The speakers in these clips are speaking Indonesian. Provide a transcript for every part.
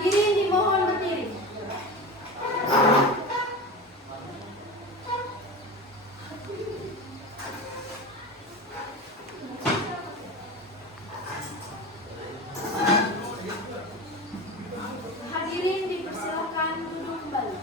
Hadirin dimohon berdiri. Hadirin dipersilakan duduk kembali.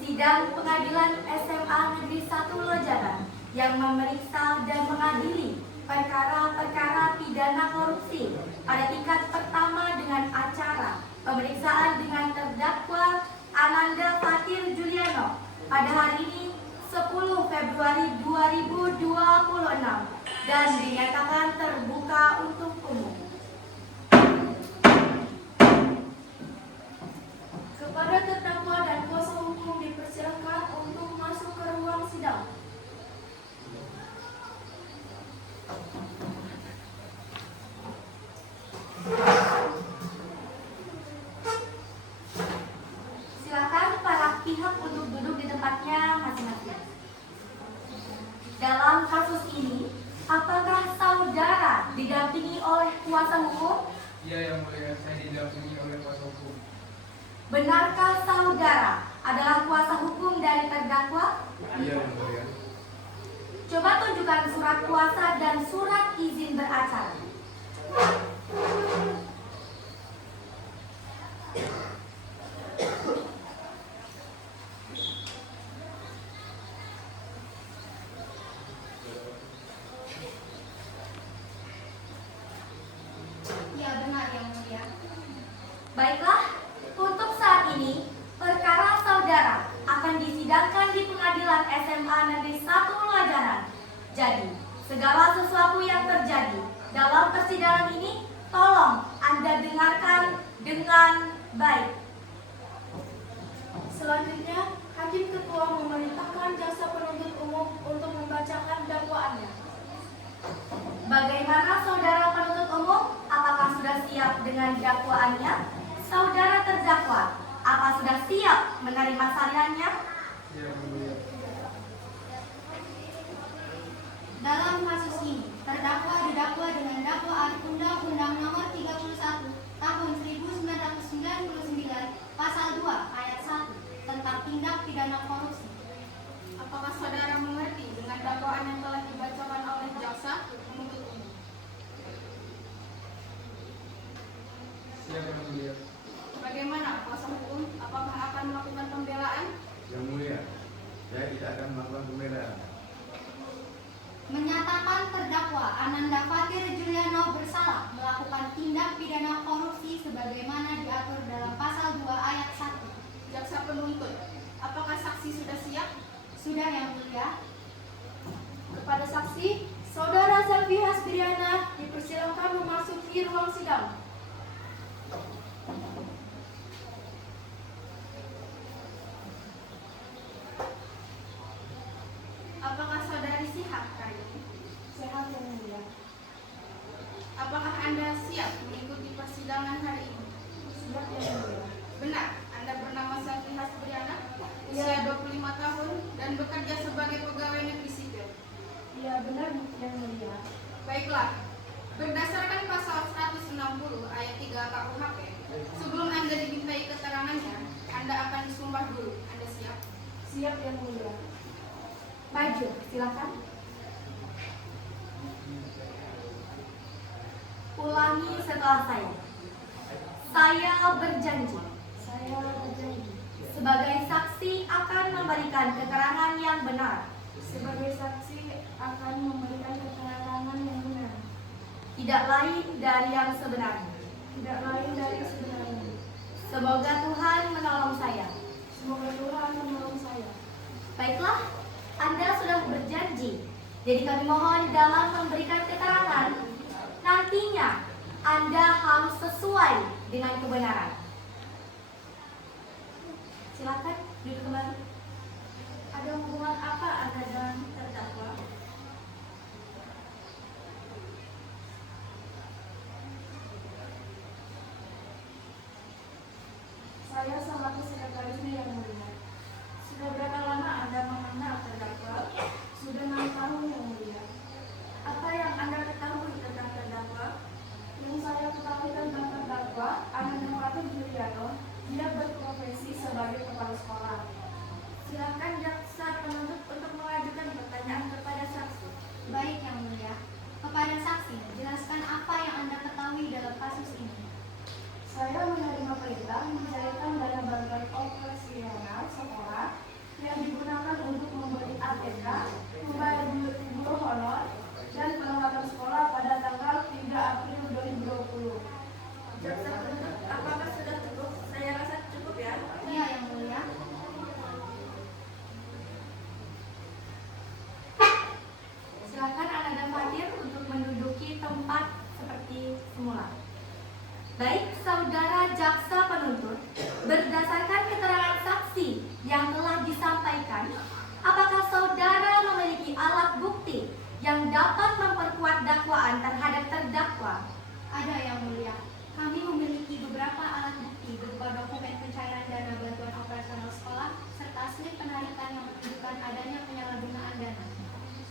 Sidang Pengadilan SMA Negeri 1 Lojanan yang memeriksa dan mengadili perkara-perkara pidana korupsi pada tingkat pertama dengan acara pemeriksaan dengan terdakwa Ananda Fatir Juliano pada hari ini 10 Februari 2026 dan dinyatakan terbuka untuk umum. Kepada terdakwa dan kuasa hukum dipersilakan untuk masuk ke ruang sidang. Silakan para pihak untuk duduk di tempatnya masing-masing. Dalam kasus ini, apakah saudara didampingi oleh kuasa hukum? Iya, Yang Mulia, saya didampingi oleh kuasa hukum. Benarkah saudara adalah kuasa hukum dari terdakwa? Iya, Yang Mulia. Coba tunjukkan surat kuasa dan surat izin beracara. Ya benar Yang Mulia. Baiklah, untuk saat ini perkara saudara akan disidangkan di Pengadilan SMA Negeri 1 Lojanan. Jadi, segala sesuatu yang terjadi dalam persidangan ini tolong Anda dengarkan dengan baik. Selanjutnya, Hakim Ketua memerintahkan jaksa penuntut umum untuk membacakan dakwaannya. Bagaimana saudara penuntut umum? Apakah sudah siap dengan dakwaannya? Saudara terdakwa, apa sudah siap menerima salinannya? Iya, Yang Mulia. Dalam kasus ini, terdakwa didakwa dengan dakwaan Undang-Undang Nomor 31 Tahun 1999 Pasal 2 Ayat 1 tentang tindak pidana korupsi. Apakah saudara mengerti dengan dakwaan yang telah dibacakan oleh jaksa penuntut umum? Siap, Yang Mulia. Bagaimana kuasa hukum? Apakah akan melakukan pembelaan? Yang Mulia, saya tidak akan melakukan pembelaan. Menyatakan terdakwa Ananda Fatir Juliano bersalah melakukan tindak pidana korupsi sebagaimana diatur dalam Pasal 2 Ayat 1. Jaksa penuntut, apakah saksi sudah siap? Sudah Yang Mulia. Kepada saksi, Saudara Selvi Hasbriana dipersilakan memasuki ruang sidang. Apakah saudari sihat hari ini? Sehat Yang Mulia. Apakah Anda siap mengikuti persidangan hari ini? Siap Yang Mulia. Benar, Anda bernama Selvi Hasbriana, Iya. usia 25 tahun dan bekerja sebagai pegawai negeri sipil. Iya benar Yang Mulia. Baiklah, berdasarkan pasal 160 ayat 3 KUHP, sebelum Anda dimintai keterangannya, Anda akan disumpah dulu. Anda siap? Siap Yang Mulia. Maju, silakan. Ulangi setelah saya. Saya berjanji. Saya berjanji. Sebagai saksi akan memberikan keterangan yang benar. Sebagai saksi akan memberikan keterangan yang benar. Tidak lain dari yang sebenarnya. Tidak lain dari sebenarnya. Semoga Tuhan menolong saya. Semoga Tuhan menolong saya. Baiklah, Anda sudah berjanji. Jadi kami mohon dalam memberikan keterangan, nantinya Anda harus sesuai dengan kebenaran. Silakan duduk kembali. Ada hubungan apa Anda dengan terdakwa? Saya selaku sekretarisnya Yang Mulia. Sudah berapa lama Anda mengenal terdakwa? Sudah 6 tahun Yang Mulia. Apa yang Anda ketahui tentang terdakwa? menolak. Baik, saudara jaksa penuntut, berdasarkan keterangan saksi yang telah disampaikan, apakah saudara memiliki alat bukti yang dapat memperkuat dakwaan terhadap terdakwa? Ada yang mulia. Kami memiliki beberapa alat bukti berupa dokumen pencairan dana bantuan operasional sekolah serta slip penarikan yang menunjukkan adanya penyalahgunaan dana.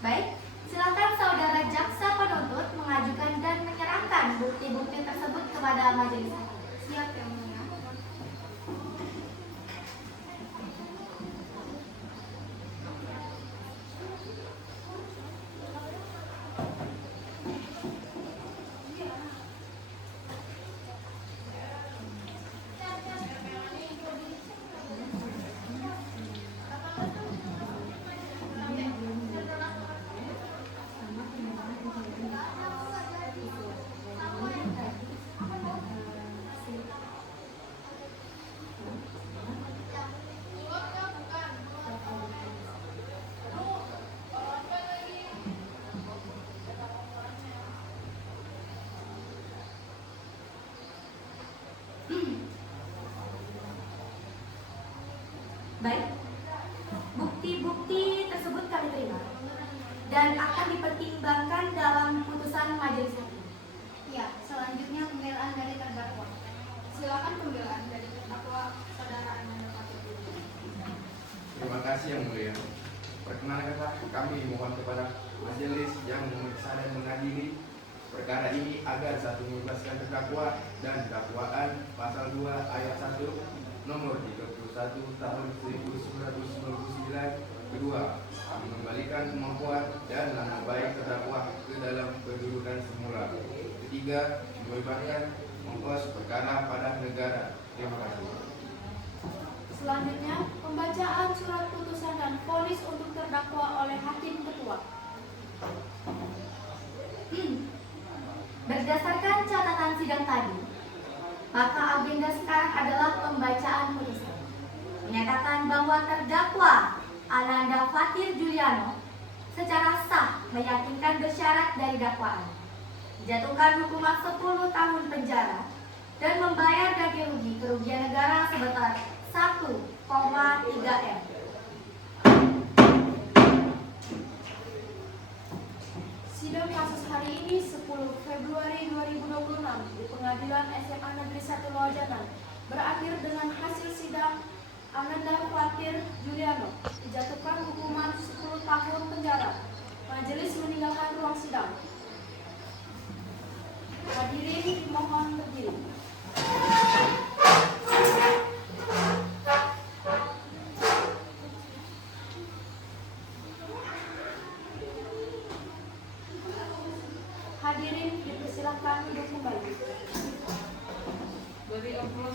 Baik, silakan saudara jaksa penuntut mengajukan dan menyerahkan bukti-bukti tersebut kepada majelis hakim. Siap yang mulia. Baik, bukti-bukti tersebut kami terima dan akan dipertimbangkan dalam putusan majelis hakim. Ya, selanjutnya pembelaan dari terdakwa. Silakan pembelaan dari terdakwa saudara Ananda Fatir. Terima kasih yang mulia. Perkenalkanlah kami mohon kepada majelis yang memeriksa dan mengadili perkara ini agar satu membebaskan terdakwa dan dakwaan pasal 2 ayat 1 nomor 31 tahun 1999. Kedua, mengembalikan kemampuan dan nama baik terdakwa ke dalam kedudukan semula. Ketiga, membebaskan ongkos perkara pada negara. Terima kasih. Selanjutnya, pembacaan surat putusan dan vonis untuk terdakwa oleh Hakim Ketua. Berdasarkan catatan sidang tadi, maka agenda sekarang adalah pembacaan putusan. Menyatakan bahwa terdakwa Ananda Fatir Juliano secara sah meyakinkan bersyarat dari dakwaan, dijatuhkan hukuman 10 tahun penjara dan membayar ganti rugi kerugian negara sebesar 1,3 M. Sidang kasus hari ini 10 Februari 2026 di Pengadilan SMA Negeri 1 Lojanan berakhir dengan hasil sidang Ananda Fatir Juliano dijatuhkan hukuman 10 tahun penjara. Majelis meninggalkan ruang sidang. Hadirin dimohon berdiri. Hadirin dipersilakan duduk kembali. Beri amplop